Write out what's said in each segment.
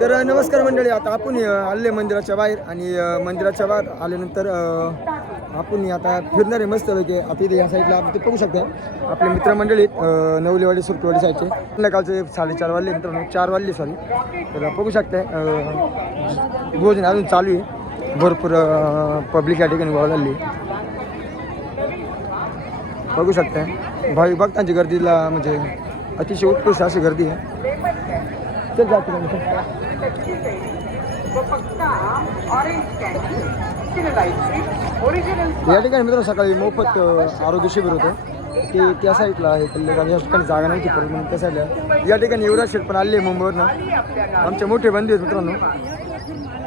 तर नमस्कार मंडळी, आता आपण आले मंदिराच्या बाहेर आणि मंदिराच्या बाहेर आल्यानंतर आपण आता फिरणार आहे मस्तपैकी. आता इथे या साईडला आपण ते बघू शकता आपले मित्रमंडळी नवलेवाडी सुरकेवाडी साईडचे. संध्याकाळचे 4:30 वाजले, मित्रांनो 4 वाजले सॉरी. तर बघू शकता भोजन अजून चालू आहे. भरपूर पब्लिक या ठिकाणी वावरली बघू शकता. भाविक भक्तांची गर्दीला म्हणजे अतिशय उत्कृष्ट अशी गर्दी आहे. चल जाते या ठिकाणी मित्रांनो सकाळी मोफत आरोग्य शिबिर होतं ते त्या साईडला आहे. या ठिकाणी जागा नव्हती म्हणून त्या साईडला या ठिकाणी युवराज शेठ पण आले मुंबईवरनं. आमचे मोठे बंधू आहेत मित्रांनो.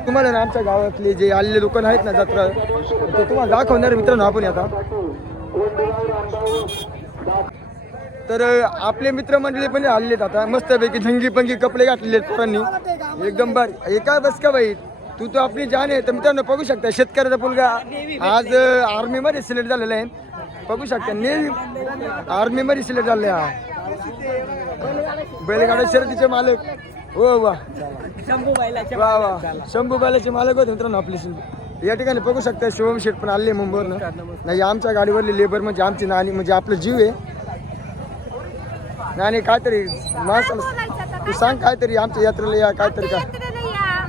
तुम्हाला ना आमच्या गावातले जे आलेले दुकान आहेत ना जत्रा ते तुम्हाला दाखवणार मित्रांनो आपण आता. तर आपले मित्रमंडळी पण आलेत आता मस्तपैकी झंगी पंगी कपडे घातलेले आहेत पोरांनी एकदम भारी. एका बस का बाई तू तो आपली जान आहे. तर मित्रांनो बघू शकता शेतकऱ्याचा मुलगा आज आर्मीमध्ये सिलेक्ट झालेला आहे. बघू शकता नेव्ही आर्मीमध्ये सिलेक्ट झाले. हा बैलगाडा शर्यतीचे मालक हो वा वा वा शंभू बैलाचे मालक होते मित्रांनो आपले. या ठिकाणी बघू शकता शिवम शेठ पण आले मुंबईवरनं. नाही आमच्या गाडीवरले लेबर म्हणजे आमची नानी म्हणजे आपलं जीव आहे. नाही काहीतरी माणसाला तू सांग काहीतरी आमच्या यात्रेला या काहीतरी का.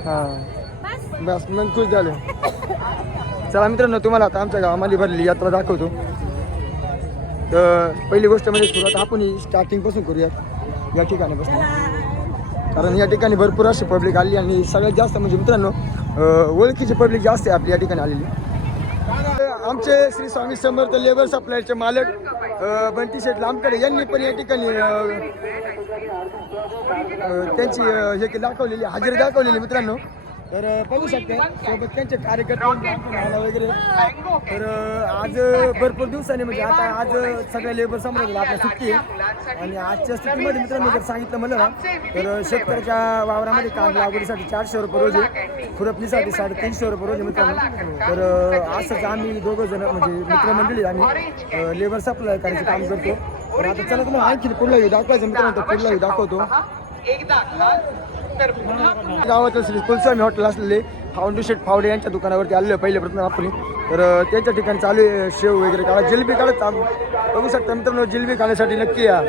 हां बस मग खुश झालं. चला मित्रांनो तुम्हाला आता आमच्या गावामध्ये भरलेली यात्रा दाखवतो. तर पहिली गोष्ट म्हणजे सुरुवात आपण स्टार्टिंगपासून करूयात या ठिकाणापासून. कारण या ठिकाणी भरपूर अशी पब्लिक आली आणि सगळ्यात जास्त म्हणजे मित्रांनो ओळखीची पब्लिक जास्त आहे आपली या ठिकाणी आलेली. आमचे श्री स्वामी समर्थ लेबर सप्लायरचे मालक बंटी शेठ लांबकडे यांनी पण या ठिकाणी त्यांची हे दाखवलेली हजेरी दाखवलेली मित्रांनो. तर बघू शकते सोबत त्यांचे कार्यकर्ते वगैरे. तर आज भरपूर दिवसांनी म्हणजे आता आज सगळ्या लेबर समोर आपल्या सुट्टी आहे. आणि आजच्या स्थितीमध्ये मित्रांनो जर सांगितलं म्हणलं ना तर शेतकऱ्याच्या वावरामध्ये कांदा लागवडीसाठी 400 रुपये रोज आहे. खुरपणीसाठी 350 रुपये रोज आहे मित्रांनो. तर असंच आम्ही दोघं जण म्हणजे मित्रमंडळी आम्ही लेबर सप्लाय करायचं काम करतो. तर आता चला तुम्हाला आणखी पुढला व्ह्यू दाखवायचं मित्रांनो. तर पुढला व्ह्यू दाखवतो. गावातील श्री कुलस्वामी हॉटेल असलेले फाउंडू शेठ फावडे यांच्या दुकानावरती आलेलो पहिले प्रथम आपण. तर त्यांच्या ठिकाणी चालू आहे शेव वगैरे काढा जिलेबी काढत बघू शकता मित्रांनो. जिलेबी खाण्यासाठी नक्की या.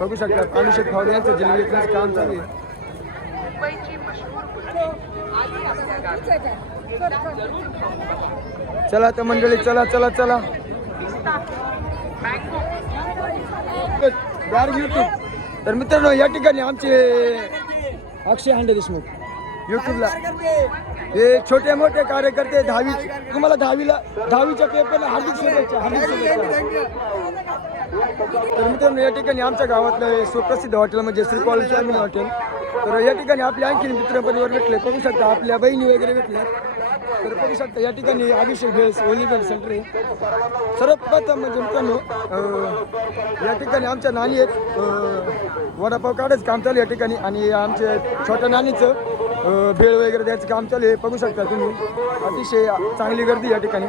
बघू शकता फाउंडू शेठ फावडे यांचं जिलेबी विकण्याचं काम चालू आहे. चला तर मंडळी चला चला चला यूट्यूब. तर मित्रांनो या ठिकाणी आमचे अक्षय हांडे देशमुख यूट्यूबला हे छोटे मोठे कार्यकर्ते 10वी तुम्हाला 10वीच्या पेपरला हार्दिक शुभेच्छा तर मित्रांनो या ठिकाणी आमच्या गावातलं सुप्रसिद्ध हॉटेल म्हणजे श्री स्वामी हॉटेल. तर या ठिकाणी आपले आणखी मित्रपरिवार भेटले बघू शकता. आपल्या बहिणी वगैरे भेटल्या. तर बघू शकता या ठिकाणी अभिषेक भेस ओलिव्हर सेंटर आहे. सर्वप्रथम म्हणजे मित्रांनो या ठिकाणी आमच्या नानी आहेत वडापाव काढायचं काम चालू या ठिकाणी. आणि आमच्या छोट्या नानीचं भेळ वगैरे द्यायचं काम चालू आहे. बघू शकता तुम्ही अतिशय चांगली गर्दी या ठिकाणी.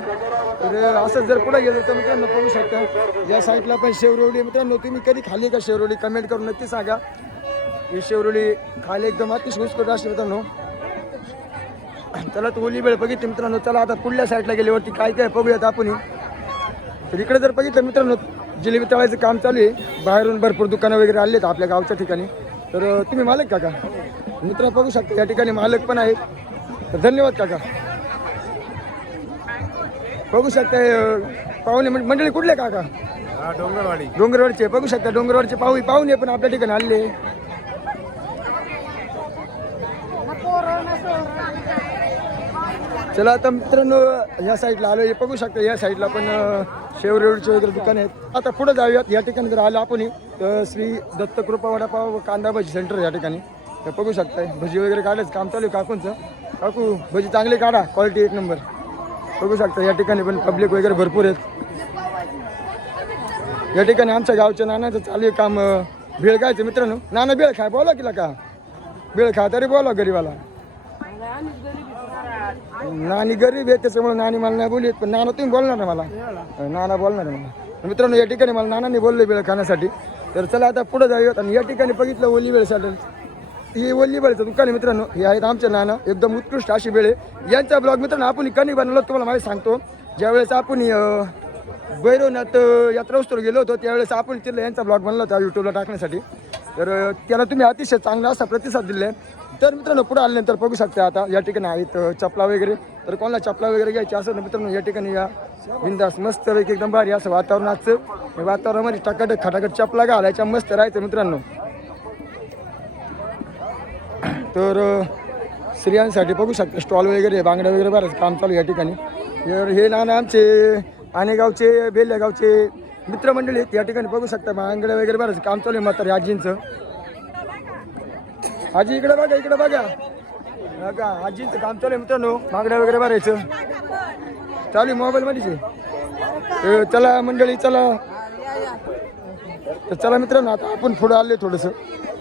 तर असं जर पुढे गेलं तर मित्रांनो बघू शकता या साईडला पण शेवरोली. मित्रांनो तुम्ही कधी खाली का शेवरोली कमेंट करून नक्की सांगा. ही शेवरोली खायला एकदम अतिशय उत्कृष्ट असते मित्रांनो. चला तर ओली वेळ बघितली मित्रांनो. चला आता पुढल्या साईडला गेल्यावरती काय काय बघूयात आपण. तर इकडे जर बघितलं मित्रांनो जिलेबी तळायचं काम चालू आहे. बाहेरून भरपूर दुकानं वगैरे आले आहेत आपल्या गावच्या ठिकाणी. तर तुम्ही मालक काका मित्र बघू शकता या ठिकाणी मालक पण आहेत. तर धन्यवाद काका. बघू शकता पाहुणे मंडळी कुठले काका डोंगरवाडीचे. बघू शकता डोंगरवाडचे पाहुणे पण आपल्या ठिकाणी आले. चला आता मित्रांनो या साईडला आलो. हे बघू शकता या साईडला पण शेवरेवडीचे वगैरे दुकान आहेत. आता पुढे जाऊयात. या ठिकाणी जर आलं आपण तर श्री दत्तकृपा वडापाव कांदा भजी सेंटर या ठिकाणी. तर बघू शकताय भजी वगैरे काढायचं काम चालू आहे काकूंचं. काकू भजी चांगले काढा क्वालिटी 1 नंबर. बघू शकता या ठिकाणी पण पब्लिक वगैरे भरपूर आहेत. या ठिकाणी आमच्या गावच्या नानाचं चालू आहे काम भेळ खायचं मित्रांनो. नाना भेळ खाय बोला की का भेळ खा तरी बोला गरीबाला. नानी गरीब आहे त्याच्यामुळे नानी मला नाही बोलत. पण नाना तुम्ही बोलणार ना मला. नाना बोलणार मला मित्रांनो. या ठिकाणी मला नानांनी बोलले वेळ खाण्यासाठी. तर चला आता पुढे जाऊयात. आणि या ठिकाणी बघितलं ओली वेळ सॅटल, ही ओली वेळचं दुकान आहे मित्रांनो. हे आहेत आमचे नाना, एकदम उत्कृष्ट अशी वेळ आहे. यांचा ब्लॉग मित्रांनो आपण कधी बनवलं तुम्हाला माहिती सांगतो. ज्यावेळेस आपण भैरवनाथ यात्रोत्सव गेलो होतो त्यावेळेस आपण तिथला यांचा ब्लॉग बनवला होता यूट्यूबला टाकण्यासाठी. तर त्याला तुम्ही अतिशय चांगला असा प्रतिसाद दिला. तर मित्रांनो पुढे आल्यानंतर बघू शकता आता या ठिकाणी आहेत चपला वगैरे. तर कोणाला चपला वगैरे घ्यायची असेल तर मित्रांनो या ठिकाणी या बिंदास मस्त एकदम भारी असं वातावरणाचं. हे वातावरणामध्ये टकाटक खटाखट चपला घालायच्या मस्त राहायचं मित्रांनो. तर स्त्रियांसाठी बघू शकता स्टॉल वगैरे बांगड्या वगैरे बरंच काम चालू या ठिकाणी. तर हे नाना आमचे आनेगावचे बेल्लेगावचे मित्रमंडळी आहेत. या ठिकाणी बघू शकता बांगड्या वगैरे बरंच काम चालू आहे म्हातारे आजींचं. आजी इकडे बघा, इकडे बघा का आजींचं काम चालू आहे मित्रांनो. बांगड्या वगैरे भरायचं चालू आहे मोबाईलमध्ये. चला मंडळी चला. तर चला मित्रांनो आता आपण पुढं आले थोडंसं.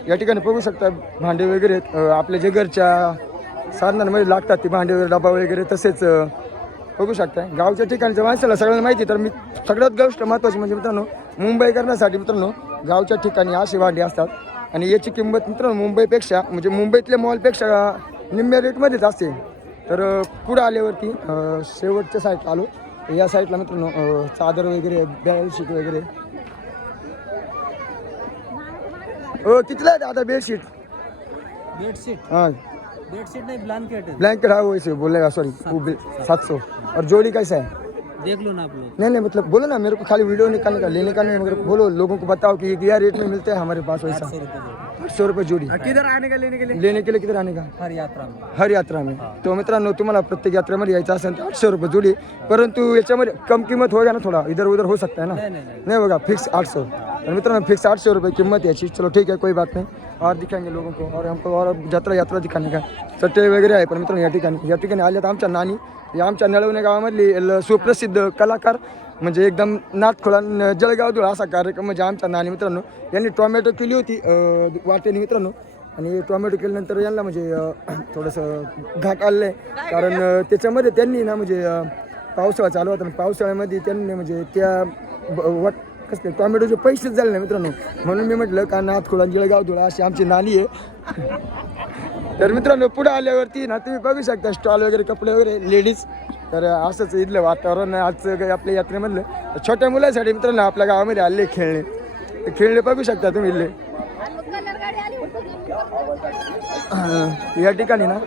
या ठिकाणी बघू शकता भांडे वगैरे आपल्या जे घरच्या साधनांमध्ये लागतात ते भांडे वगैरे डबा वगैरे. तसेच बघू शकता गावच्या ठिकाणच्या माणसाला सगळ्यांना माहिती. तर मी सगळ्यात गोष्ट महत्त्वाची म्हणजे मित्रांनो मुंबई करण्यासाठी मित्रांनो गावच्या ठिकाणी अशी भांडी असतात. आणि याची किंमत मित्रांनो मुंबईपेक्षा म्हणजे मुंबईतल्या मॉलपेक्षा निम्म्या रेटमध्येच असते. तर पुढं आल्यावरती शेवटच्या साईडला आलो. या साईडला मित्रांनो चादर वगैरे बेडशीट वगैरे. कितीला आहे आता बेडशीट? हाँ बेडशीट नहीं ब्लैंकेट ब्लैंकेट हाँ वैसे बोलेगा सॉरी 700 और जोड़ी कैसा है देख लो ना आप लोग। नहीं मतलब बोलो ना मेरे को खाली वीडियो निकालने का लेने का नहीं मगर बोलो लोगों को बताओ कि क्या रेट में मिलते हैं हमारे पास वैसा 800 रुपये जोड़ी। किधर आने का लेने के लिए किधर आने का? हर यात्रा में तो मित्रांनो तुम्हाला प्रत्येक यात्रेमध्ये यायचं असेल तर 800 रुपये जोडी. परंतु याच्यामध्ये कम किंमत होगा ना थोड़ा इधर उधर हो सकता है ना? नहीं होगा फिक्स 800. तर मित्रांनो फिक्स 800 रुपये किंमत याची. चलो ठीक है कोई बात नहीं और दिखाएंगे लोगों को और हमको और यात्रा दिखाने का चट्टे वगैरे आहे. पण मित्रांनो या ठिकाणी आले तर आमच्या नानी या आमच्या नळवणे गावामधली सुप्रसिद्ध कलाकार म्हणजे एकदम नाथखोळा जळगाव धुळा असा कार्यक्रम म्हणजे आमच्या नानी मित्रांनो यांनी टोमॅटो केली होती वाटेने मित्रांनो. आणि टोमॅटो केल्यानंतर यांना म्हणजे थोडंसं घाट आलेलं आहे कारण त्याच्यामध्ये त्यांनी ना म्हणजे पावसाळा चालू होता. पावसाळ्यामध्ये त्यांनी म्हणजे त्या कसले टोमॅटोचे पैसेच झाले नाही मित्रांनो. म्हणून मी म्हटलं का नाथखोळा जळगाव धुळा अशी आमची नाली आहे. तर मित्रांनो पुढे आल्यावरती ना तुम्ही बघू शकता स्टॉल वगैरे कपडे वगैरे लेडीज. तर असंच इथलं वातावरण आजचं आपल्या यात्रेमधलं. छोट्या मुलांसाठी मित्रांनो आपल्या गावामध्ये आले खेळणे बघू शकता तुम्ही इथले. या ठिकाणी ना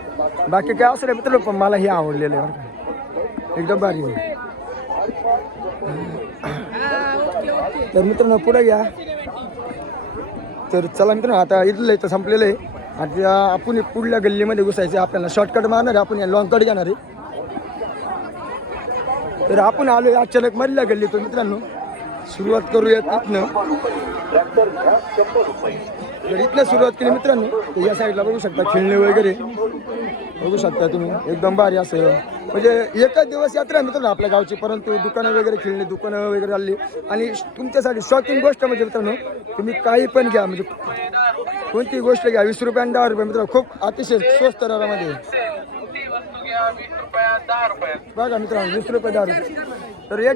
बाकी काय असं नाही मित्रांनो पण मला हे आवडलेलं आहे एकदम भारी आहे. तर मित्रांनो पुढे घ्या. तर चला मित्रांनो आता इथलं इथं संपलेलं आहे. आता आपण पुढल्या गल्लीमध्ये घुसायचं आपल्याला शॉर्टकट मारणार आहे आपण या लॉंग कट घेणार आहे. तर आपण आलो अचानक मधल्या गल्लीतून मित्रांनो सुरुवात करूयात इथनं. तर इथनं सुरुवात केली मित्रांनो या साईडला बघू शकता खेळणे वगैरे बघू शकता तुम्ही एकदम भारी असं म्हणजे एकच दिवस यात्रा आहे मित्रांनो आपल्या गावची. परंतु दुकानं वगैरे खेळणे दुकानं वगैरे आली. आणि तुमच्यासाठी शॉकिंग गोष्ट म्हणजे मित्रांनो तुम्ही काही पण घ्या म्हणजे कोणती गोष्ट घ्या 20 रुपये आणि 10 रुपये मित्रांनो खूप अतिशय स्वस्त दरामध्ये बघा मित्रांनो 20 रुपये 10 रुपये. तर या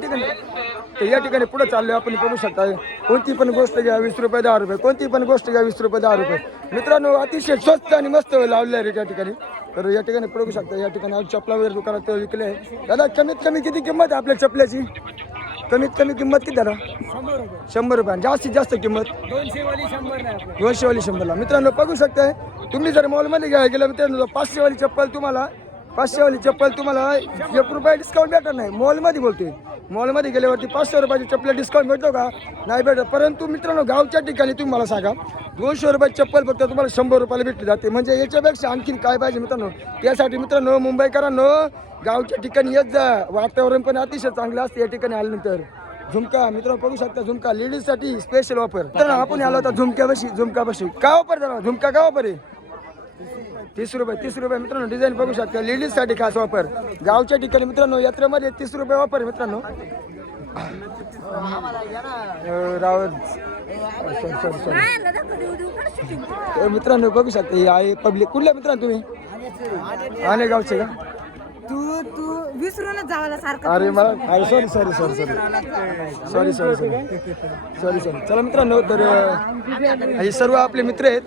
ठिकाणी पुढे चाललोय आपण बघू शकता कोणती पण गोष्ट घ्या 20 रुपये 10 रुपये कोणती पण गोष्ट घ्या 20 रुपये 10 रुपये मित्रांनो अतिशय स्वस्त आणि मस्त लावलेलं आहे त्या ठिकाणी. तर या ठिकाणी बघू शकता या ठिकाणी चपला वगैरे दुकानात विकले आहे. दादा कमीत कमी किती किंमत आहे आपल्या चपल्याची? कमीत कमी किंमत किती दादा? 100 रुपये. जास्तीत जास्त किंमत 200 वाली 100ला. मित्रांनो बघू शकताय तुम्ही जर मॉलमध्ये घ्यायला गेलं मित्रांनो 500 वाली चप्पल तुम्हाला 1 रुपया डिस्काउंट भेटत नाही. मॉलमध्ये बोलतोय मॉलमध्ये गेल्यावरती 500 रुपयाची चप्पल डिस्काउंट भेटतो का? नाही भेटत. परंतु मित्रांनो गावच्या ठिकाणी तुम्ही मला सांगा 200 रुपयाची चप्पल फक्त तुम्हाला 100 रुपयाला भेटली जाते. म्हणजे याच्यापेक्षा आणखीन काय पाहिजे मित्रांनो. त्यासाठी मित्रांनो मुंबईकरांनो गावच्या ठिकाणी येत जा. वातावरण पण अतिशय चांगलं असते या ठिकाणी आल्यानंतर. झुमका मित्रांनो बघू शकता झुमका लेडीजसाठी स्पेशल ऑफर. तर आपण आलो होता झुमक्यापाशी काय ऑफर झाला झुमका काय ऑफर आहे? 30 रुपये मित्रांनो. डिझाईन बघू शकता लेडीजसाठी खास ऑफर गावच्या ठिकाणी मित्रांनो यात्रेमध्ये 30 रुपये ऑफर मित्रांनो. मित्रांनो बघू शकता हे आहे पब्लिक. कुठल्या मित्रांनो तुम्ही? आनेगावचे का? तू विसरूनच जावाला सारखं अरे मला अरे सॉरी चला मित्रांनो, तर हे सर्व आपले मित्र आहेत,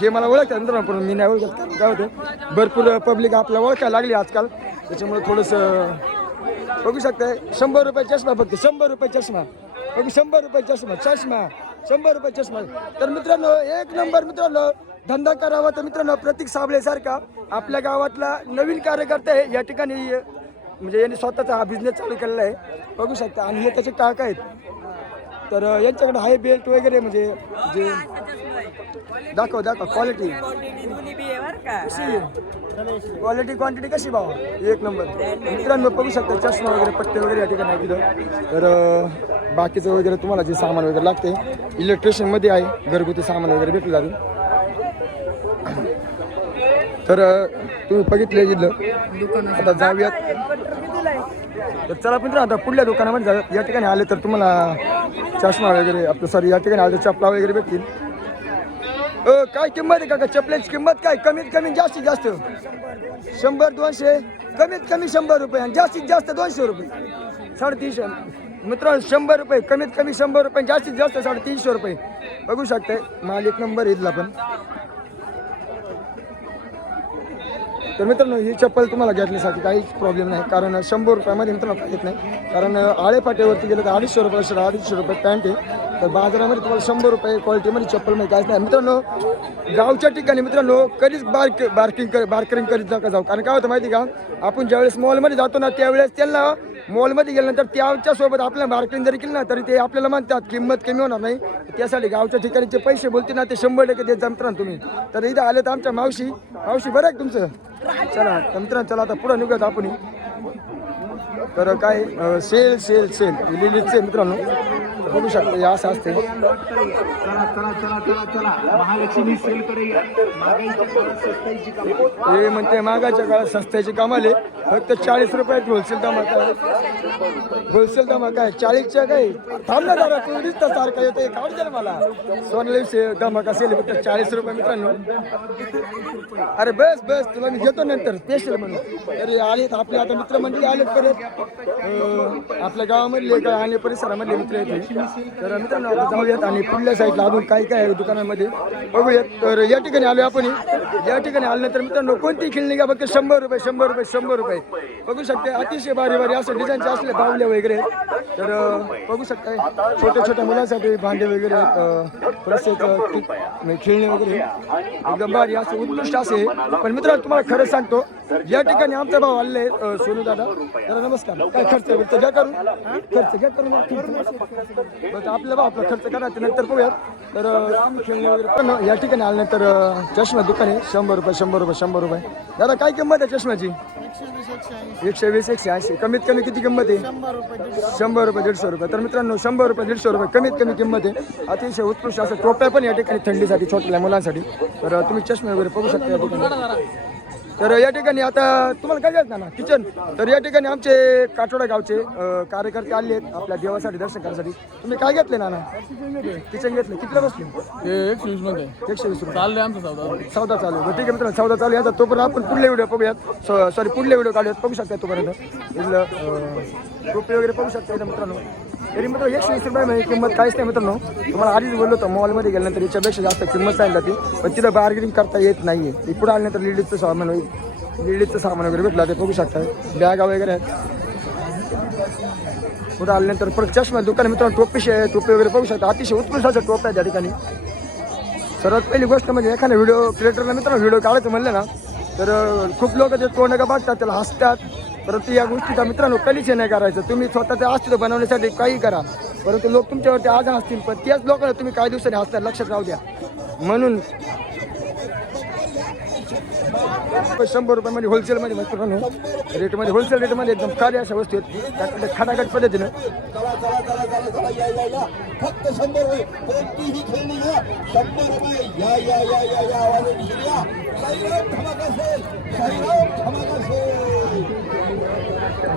जे मला ओळखतात मित्रांनो, पण मी नाही ओळखत. काय होतं, भरपूर पब्लिक आपल्याला ओळखायला लागली आजकाल, त्याच्यामुळे थोडंसं बघू शकताय. 100 रुपये चष्मा, फक्त 100 रुपये चष्मा, बघू 100 रुपये चष्मा, 100 रुपये चष्मा. तर मित्रांनो, एक नंबर मित्रांनो, धंदा करावा तर मित्रांनो प्रतीक साबळेसारखा आपल्या गावातला नवीन कार्यकर्ता आहे. या ठिकाणी म्हणजे यांनी स्वतःचा हा बिझनेस चालू केलेला आहे, बघू शकता. आणि हे त्याचे काका आहेत, तर यांच्याकडे हाय बेल्ट वगैरे, म्हणजे जे दाखव क्वालिटी क्वालिटी क्वांटिटी कशी भाव, एक नंबर मित्रांनो. बघू शकता चष्मा वगैरे, पट्टे वगैरे या ठिकाणी आहे तिथं. तर बाकीचं वगैरे तुम्हाला जे सामान वगैरे लागते इलेक्ट्रिशियनमध्ये आहे, घरगुती सामान वगैरे भेटलं जाते. तर तुम्ही बघितले इथलं, आता जाऊयात. तर चला मित्रांनो, आता पुढल्या दुकानामध्ये जाऊयात. या ठिकाणी आले तर तुम्हाला चष्मा वगैरे आपलं सॉरी या ठिकाणी आले तर चपला वगैरे भेटतील. काय किंमत आहे काका चपल्याची किंमत? काय कमीत कमी जास्तीत जास्त 100 200, कमीत कमी 100 रुपये आणि जास्तीत जास्त 200 रुपये, 350. मित्रांनो 100 रुपये कमीत कमी, 100 रुपये जास्तीत जास्त 350 रुपये. बघू शकताय माल एक नंबर इथला पण. तर मित्रांनो, ही चप्पल तुम्हाला घेतल्यासाठी काहीच प्रॉब्लेम नाही, कारण 100 रुपयामध्ये मित्रांनो काही येत नाही. कारण आळेपाट्यावरती गेलं तर 250 रुपये, 250 रुपये पॅन्ट आहे. तर बाजारामध्ये तुम्हाला 100 रुपये क्वालिटीमध्ये चप्पलमध्ये काहीच नाही. मित्रांनो, गावच्या ठिकाणी मित्रांनो कधीच बार्करिंग करीत नका जाऊ. कारण काय होतं माहिती का, आपण ज्यावेळेस मॉलमध्ये जातो ना, त्यावेळेस त्यांना मॉलमध्ये गेल्यानंतर त्याच्यासोबत आपल्याला मार्केटिंग जरी केली ना, तरी ते आपल्याला म्हणतात किंमत कमी होणार नाही. त्यासाठी गावच्या ठिकाणी जे पैसे बोलतील ना, ते 100% देत जा मित्रांनो तुम्ही. तर इथं आले तर आमच्या मावशी बरं आहे तुमचं. चला मित्रांनो, चला आता पुढं निघूयात आपण. तर काय सेल लिहिलीचे मित्रांनो, बघू शकता हे असं असते. महालक्ष्मी सेलकडे हे म्हणते मागाच्या काळात स्वस्ताची कमाल आहे. फक्त 40 रुपयात होलसेल धमाका आहे. 40च्या काय थांब ना जरा, तू दिसतं सारखं येते काढ द्या मला. सोनली धमाका सेल फक्त 40 रुपये मित्रांनो. अरे बस तुला मी घेतो नंतर स्पेशल म्हणून. अरे आलेत आपले आता मित्रमंडळी आलेत परत आपल्या गावामधले काय आले परिसरामधले मित्र येते. तर मित्रांनो आता जाऊयात आणि पुढल्या साईडला अजून काय आहे दुकानामध्ये बघूयात. तर या ठिकाणी आलो आपण. या ठिकाणी आल्यानंतर मित्रांनो कोणती खेळणी घ्या फक्त 100 रुपये बघू शकता. अतिशय भारी असं डिझाईनचे असले बावल्या वगैरे. तर बघू शकताय छोट्या मुलांसाठी भांडे वगैरे, खेळणे वगैरे एकदम भारी असं उत्कृष्ट असे. पण मित्रांनो तुम्हाला खरं सांगतो, या ठिकाणी आमचा भाव आलेले सोनू दादा. तर नमस्कार. काय खर्च घ्या करून आपल्या भाव आपला खर्च करा, नंतर बघूयात. तर खेळणे वगैरे या ठिकाणी आल्यानंतर चष्मा दुकान आहे. 100 रुपये दादा. काय किंमत आहे चष्म्याची? 120 180. कमीत कमी किती किंमत आहे? 100 रुपये 150 रुपये. तर मित्रांनो 100 रुपये 150 रुपये कमीत कमी किंमत आहे. अतिशय उत्कृष्ट असं टोप्या पण या ठिकाणी थंडीसाठी छोट्या मुलांसाठी. तर तुम्ही चष्मे वगैरे बघू शकता या ठिकाणी. तर या ठिकाणी आता तुम्हाला काय घ्यायचं ना किचन. तर या ठिकाणी आमचे काटोडा गावचे कार्यकर्ते आले आहेत आपल्या देवासाठी दर्शन करण्यासाठी. तुम्ही काय घेतले ना? किचन घेतले. कितीला बसले? 120 मध्ये 120 रुपये चालले आमचा सौदा चालू आहे. ठीक आहे मित्रांनो, सौदा चालू आहे. तोपर्यंत आपण पुढले व्हिडिओ बघूयात. सॉरी पुढले व्हिडिओ काढूयात. बघू शकता तोपर्यंत इथलं टोपी वगैरे बघू शकता इथं मित्रांनो. तरी मित्र 120 रुपये म्हणजे किंमत काहीच नाही मित्रांनो. तुम्हाला आधीच बोललो होतं मॉलमध्ये गेल्यानंतर याच्यापेक्षा जास्त किंमत सांगितली जाते, पण तिथं बार्गेनिंग करता येत नाही आहे. पुढे आल्यानंतर लेडीजचं सामान वगैरे भेटलं ते बघू शकता. बॅगा वगैरे आहेत. पुढे आल्यानंतर परत चष्मा दुकान मित्रांनो टोपी वगैरे बघू शकता. अतिशय उत्कृष्ट असं टोप्या त्या ठिकाणी. सर्वात पहिली गोष्ट म्हणजे एखाद्या व्हिडिओ क्रिएटरला मित्रांनो व्हिडिओ काढायचं म्हणलं ना, तर खूप लोक ते तोंड का बघतात, त्याला हसतात. परंतु या गोष्टीचा मित्रांनो कधीच नाही करायचं. तुम्ही स्वतःचं अस्तित्व बनवण्यासाठी काही करा, परंतु लोक तुमच्यावरती आज हसतील, पण त्याच लोकांना तुम्ही काही दिवसांनी हसतात, लक्षात राहू द्या. म्हणून 100 रुपयामध्ये होलसेलमध्ये मित्रांनो रेटमध्ये होलसेल रेटमध्ये एकदम कार्य अशा वस्तू आहेत त्याकडे खटाखट पद्धतीनं. फक्त 100 रुपये. कोणतीही खेळणी घ्या 100 रुपये.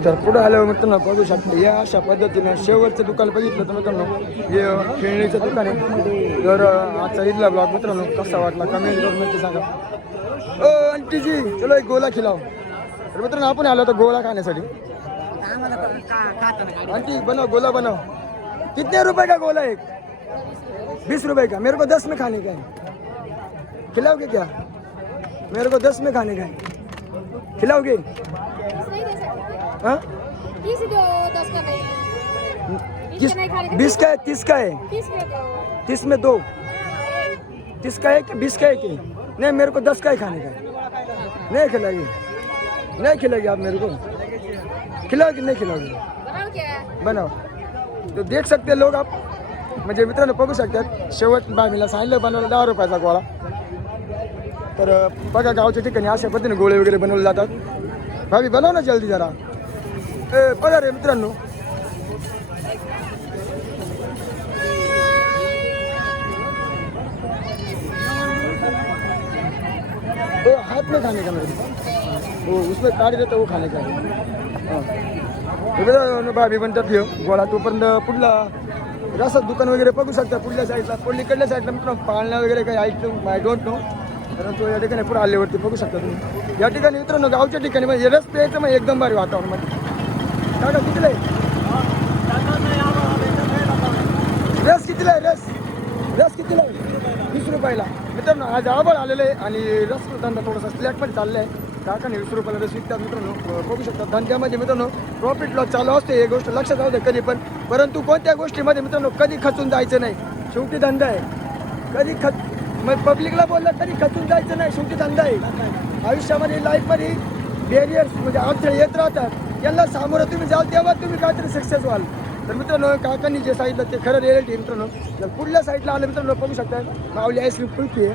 तर पुढे आल्यावर मित्रांनो बघू शकता या अशा पद्धतीनं शेवटचं दुकान बघितलं तर मित्रांनो हे खेळणीचं दुकान आहे. तर आजचा इथला ब्लॉग मित्रांनो कसा वाटला कमेंट करून नक्की सांगा. ओ आंटी जी चलो एक गोला खिलाओ. तर मित्रांनो आपण आलो होतो गोळा खाण्यासाठी. आंटी बनाओ गोला बनाओ. कितने रुपए का गोला एक? 20 रुपए का. मेरे को 10 में खाने का है. खिलाओगे क्या? मेरे को 10 में खाने का है. खिलाओगे? हाँ? 20 का है 30 का है? 30 में 2. 30 का है कि 20 का है कि? नहीं मेरे को 10 का ही खाने का है. नहीं खिलाएगी? नहीं खिलाएगी आप मेरे को? खिलाओगे नहीं खिलाओगे? बनाओ. तो देख सकते लोग आप म्हणजे मित्रांनो बघू शकतात. शेवट भाभीला सांगितलं बनवलं 10 रुपयाचा गोळा. तर बघा गावच्या ठिकाणी अशा पद्धतीने गोळे वगैरे बनवले जातात. भाभी बनव ना जल्दी जरा. बघा रे मित्रांनो तो हाथ में खाने का मेरे वो उसमें काट देता वो खाने का हाँ. भाभी बनतात हे गोळा. तोपर्यंत पुढला रसात दुकान वगैरे बघू शकता. पुढल्या साईडला पलीकडल्या साईडला मित्रांनो पाळणा वगैरे काही ऐकतो आय डोंट नो. परंतु या ठिकाणी पुढे आल्यावरती बघू शकता तुम्ही. या ठिकाणी मित्रांनो गावच्या ठिकाणी म्हणजे रस प्यायचं म्हणजे एकदम भारी वातावरण मध्ये. काका कितीला आहे रस? कितीला आहे रस? रस कितीला आहे? 20 रुपयाला. मित्रांनो आज आभाळ आलेलं आहे आणि रस धंदा थोडासा स्लॅटमध्ये चालला आहे. काकाने 20 रुपयाला रस विकतात मित्रांनो. बघू शकता धंद्यामध्ये मित्रांनो प्रॉफिट लॉस चालू असते. हे गोष्ट लक्षात राहू दे कधी पण. परंतु कोणत्या गोष्टीमध्ये मित्रांनो कधी खचून जायचं नाही. शेवटी धंदा आहे. कधी मग पब्लिकला बोललं तरी खचून जायचं नाही. शेवटी धंदा आहे. आयुष्यामध्ये लाईफमध्ये बॅरियर्स म्हणजे अडथळे येत राहतात. यांना सामोरं तुम्ही जाल तेव्हा तुम्ही काहीतरी सक्सेस व्हाल. तर मित्रांनो काकांनी जे सांगितलं ते खरं रिॲलिटी. मित्रांनो जर पुढल्या साईडला आलं मित्रांनो बघू शकता माऊली आईस्क्रीम कुल्फी आहे.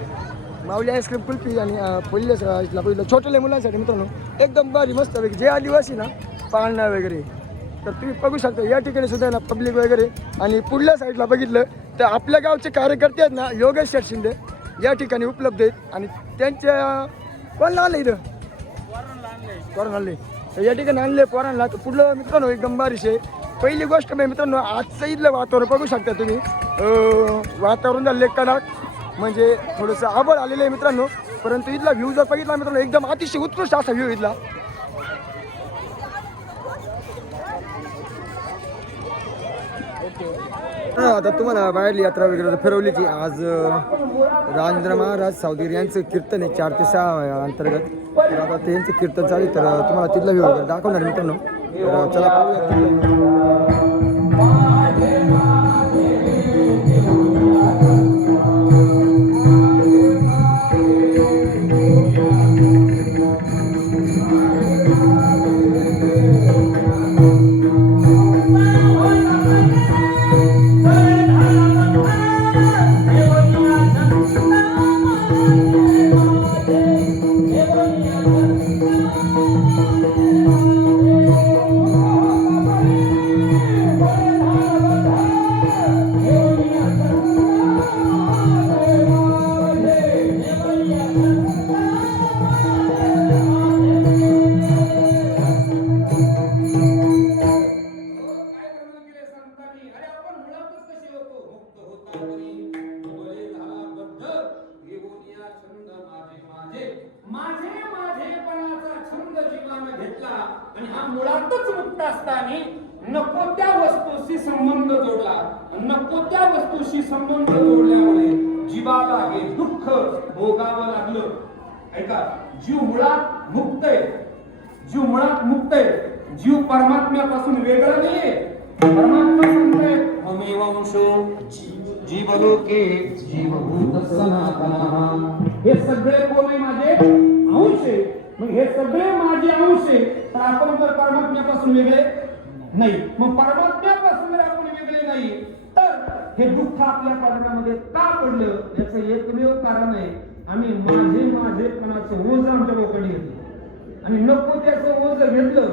माऊली आईस्क्रीम कुल्फी आणि पहिल्या साईडला पहिलं छोट्या मुलांसाठी मित्रांनो एकदम भारी मस्त पैकी जे आदिवासी ना पाळणा वगैरे. तर तुम्ही बघू शकता या ठिकाणी सुद्धा ना पब्लिक वगैरे. आणि पुढल्या साईडला बघितलं तर आपल्या गावचे कार्यकर्ते आहेत ना योगेश शेठ शिंदे या ठिकाणी उपलब्ध आहेत. आणि त्यांच्या कोणाला आणलं इथं? पोरांना आणले. तर या ठिकाणी आणले पोरांना. तर पुढलं मित्रांनो एकदम बारिश आहे. पहिली गोष्ट म्हणजे मित्रांनो आजचं इथलं वातावरण बघू शकता तुम्ही. वातावरण झालं कडक म्हणजे थोडंसं आभाळ आलेलं आहे मित्रांनो. परंतु इथला व्ह्यू जर बघितला मित्रांनो एकदम अतिशय उत्कृष्ट असा व्ह्यू इथला. आता तुम्हाला बाहेरली यात्रा वगैरे फिरवलीची. आज राजेंद्र महाराज सावधीर यांचं कीर्तन आहे 4 ते 6 अंतर्गत. तर आता त्यांचं कीर्तन चालू. तर तुम्हाला तिथला व्ह्यू वगैरे दाखवणार मित्रांनो. तर चला पाहूया. आणि हा मुळातच मुक्त असताना नको त्या वस्तूशी संबंध जोडला. नको त्या वस्तूशी संबंध जोडल्यामुळे जीवाला हे दुःख भोगावं लागलं. ऐका, जीव मुळात मुक्त आहे. जीव मुळात मुक्त आहे. जीव परमात्म्यापासून वेगळा नाहीये. परमात्मा सांगतोय हमेव अंशो जीवलोके जीवभूत सनातनः. हे सगळे कोण आहे? माझे अंश आहे. मग हे सगळे माझे अंश आहे. तर आपण तर परमात्म्यापासून वेगळे नाही. मग परमात्म्यापासून जर आपण वेगळे नाही तर हे दुःख आपल्या पदरामध्ये का पडलं याचं एकमेव कारण आहे आम्ही माझेपणाचं ओझ आमच्या लोकांनी घेतलं. आणि नको त्याचं ओझ घेतलं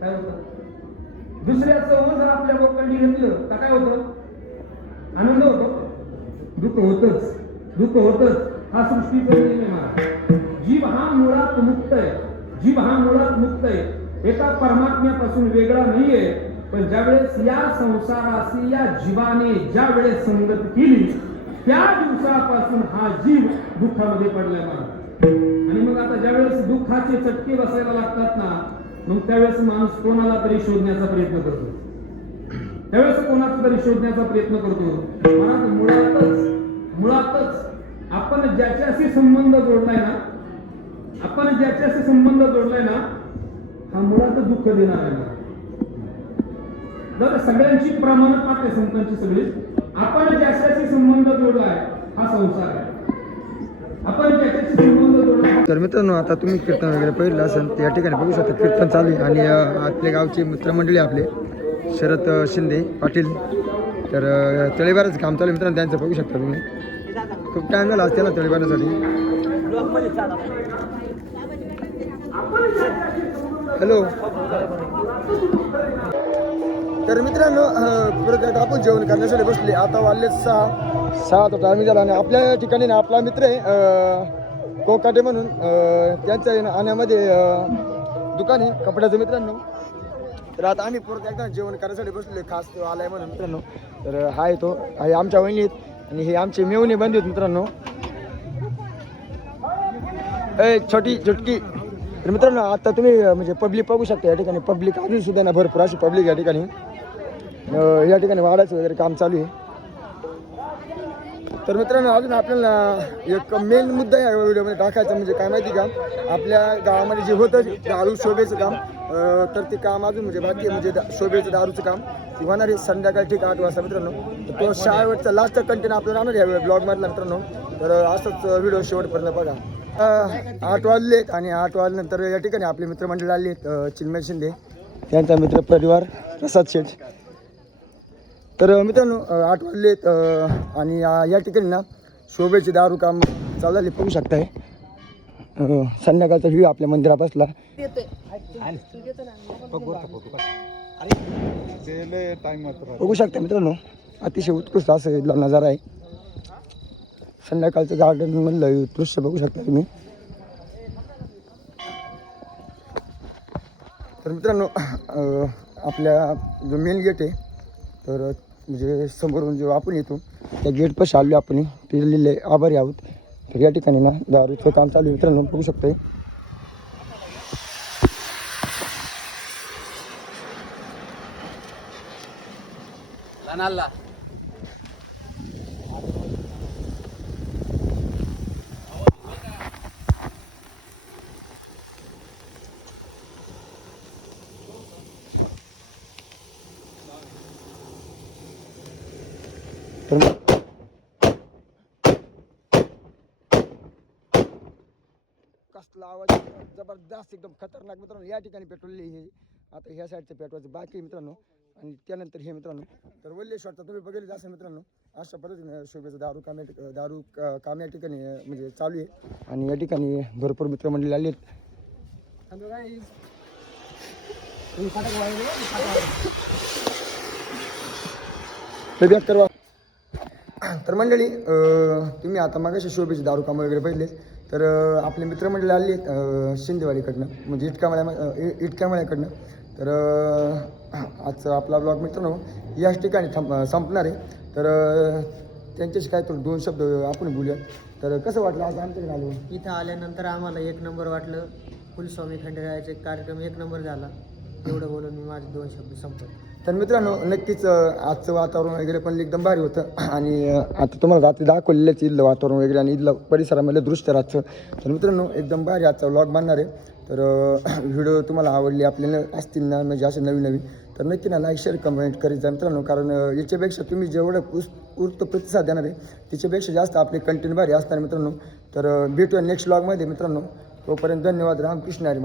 काय होतं? दुसऱ्याचं ओझ जर आपल्या लोकांनी घेतलं तर काय होतं? आनंद होतो? दुःख होतच. हा सृष्टीचा नियम आहे महाराज. जीव हा मुळात मुक्त आहे. जीव हा मुळात मुक्त आहे. एका परमात्म्यापासून वेगळा नाहीये. पण ज्यावेळेस या संसाराशी या जीवाने ज्या वेळेस संगत केली त्या दिवसापासून हा जीव दुःखामध्ये पडलाय महाराज. आणि मग आता ज्यावेळेस दुःखाचे चटके बसायला लागतात ना, मग त्यावेळेस माणूस कोणाला तरी शोधण्याचा प्रयत्न करतो. त्यावेळेस कोणाचा तरी शोधण्याचा प्रयत्न करतो. मुळातच आपण ज्याच्याशी संबंध जोडलाय ना, हा मुळातच दुःख देणार आहे ना. जर सगळ्यांची प्रमाण पाहते संतांची सगळी, आपण ज्याच्याशी संबंध जोडलाय हा संसार आहे. आपण ज्याच्याशी संबंध जोडलाय. तर मित्रांनो, आता तुम्ही कीर्तन वगैरे पाहिलं असेल तर या ठिकाणी बघू शकता कीर्तन चालू आहे. आणि आपल्या गावचे मित्रमंडळी आपले शरद शिंदे पाटील, तर तळेबाराचं काम चालू आहे मित्रांनो. त्यांचं बघू शकता तुम्ही. खूप टाइम झाला असते ना तळेबारासाठी. हॅलो. तर मित्रांनो, परत एकदा आपण जेवण करण्यासाठी बसले. आता वाजले 6 तर टायमिंग झाला. आणि आपल्या ठिकाणी ना आपला मित्र आहे कोकाटे म्हणून, त्यांच्या आण्यामध्ये दुकान आहे कपड्याचं मित्रांनो. तर आता आम्ही परत एकदा जेवण करण्यासाठी बसले, खास तो आलाय म्हणून मित्रांनो. तर हा आहे तो, आहे आमच्या वहिनी आहेत आणि हे आमचे मेवणे बंधू आहेत मित्रांनो. छोटी चुटकी. तर मित्रांनो, आता तुम्ही म्हणजे पब्लिक बघू शकता या ठिकाणी. पब्लिक अजून सुद्धा ना भरपूर अशी पब्लिक या ठिकाणी. या ठिकाणी वाढायचं वगैरे काम चालू आहे. तर मित्रांनो, अजून आपल्याला एक मेन मुद्दा या व्हिडिओमध्ये टाकायचा म्हणजे काय माहिती का, आपल्या गावामध्ये जे होतं दारू शोभेचं काम, तर ते काम अजून म्हणजे बाकी आहे. म्हणजे शोभेचं दारूचं काम होणार आहे संध्याकाळी ठीक 8 वाजता मित्रांनो. तर तो शाळेवरचा लास्ट कंटेंट आपल्याला राहणार आहे ब्लॉगमधला मित्रांनो. तर असंच व्हिडिओ शेवटपर्यंत बघा. 8 वाजले आणि 8 वाजल्यानंतर या ठिकाणी आपले मित्रमंडळ आले आहेत. चिन्मय शिंदे, त्यांचा मित्र परिवार प्रसाद शेठ. तर मित्रांनो, 8 वाजलेत आणि या ठिकाणी ना शोभेचे दारू काम चालू झाले, बघू शकताय. संध्याकाळचा व्ह्यू आपल्या मंदिरापासला बघू शकता मित्रांनो. अतिशय उत्कृष्ट असं इथला नजारा आहे. संध्याकाळचं गार्डन मधलं दृश्य बघू शकता तुम्ही. तर मित्रांनो, आपल्या जो मेन गेट आहे, तर म्हणजे समोरून जो आपण येतो त्या गेटपाशी आलो आपण. ते लिहिले आभारी आहोत. तर या ठिकाणी ना दारूचं काम चालू आहे मित्रांनो, बघू शकतोय. तर कसला आवाज जबरदस्त एकदम खतरनाक मित्रांनो. या ठिकाणी पेट्रोल हे आता ह्या साईडचं पेट्रोलचं बाकी मित्रांनो. आणि त्यानंतर हे मित्रांनो, तर वल्लेश्वरचा तुम्ही बघितलं असं मित्रांनो. अशा पद्धतीने शोभेचं दारू काम या ठिकाणी म्हणजे चालू आहे. आणि या ठिकाणी भरपूर मित्रमंडळी आले आहेत. तर मंडळी, तुम्ही आता मागाशी शोभेचे दारू काम वगैरे पाहिले. तर आपले मित्रमंडळी आले आहेत शिंदेवाडीकडनं, म्हणजे इटकामळ्याकडनं. तर आजचा आपला ब्लॉग मित्रांनो याच ठिकाणी संपणार आहे. तर त्यांच्याशी काय तर 2 शब्द आपण बोलूया. तर कसं वाटलं आज आमच्याकडे आलो? इथं आल्यानंतर आम्हाला 1 नंबर वाटलं. कुलस्वामी खंडेरायाचे कार्यक्रम 1 नंबर झाला. एवढं बोलून मी माझे 2 शब्द संपले. तर मित्रांनो, नक्कीच आजचं वातावरण वगैरे पण एकदम भारी होतं. आणि आता तुम्हाला रात्री दाखवलेलंच इथलं वातावरण वगैरे आणि इथलं परिसरामधलं दृश्य राहतं. तर मित्रांनो, एकदम भारी आजचा व्लॉग बनणार आहे. तर व्हिडिओ तुम्हाला आवडली आपल्याला असतील ना, म्हणजे असे नवीन तर नक्की ना लाईक शेअर कमेंट करीत जा मित्रांनो. कारण याच्यापेक्षा तुम्ही जेवढं उत्कृष्ट प्रतिसाद देणार आहे त्याच्यापेक्षा जास्त आपले कंटेंट भारी असणार मित्रांनो. तर भेटूया नेक्स्ट व्लॉगमध्ये मित्रांनो. तोपर्यंत धन्यवाद. रामकृष्ण हरी.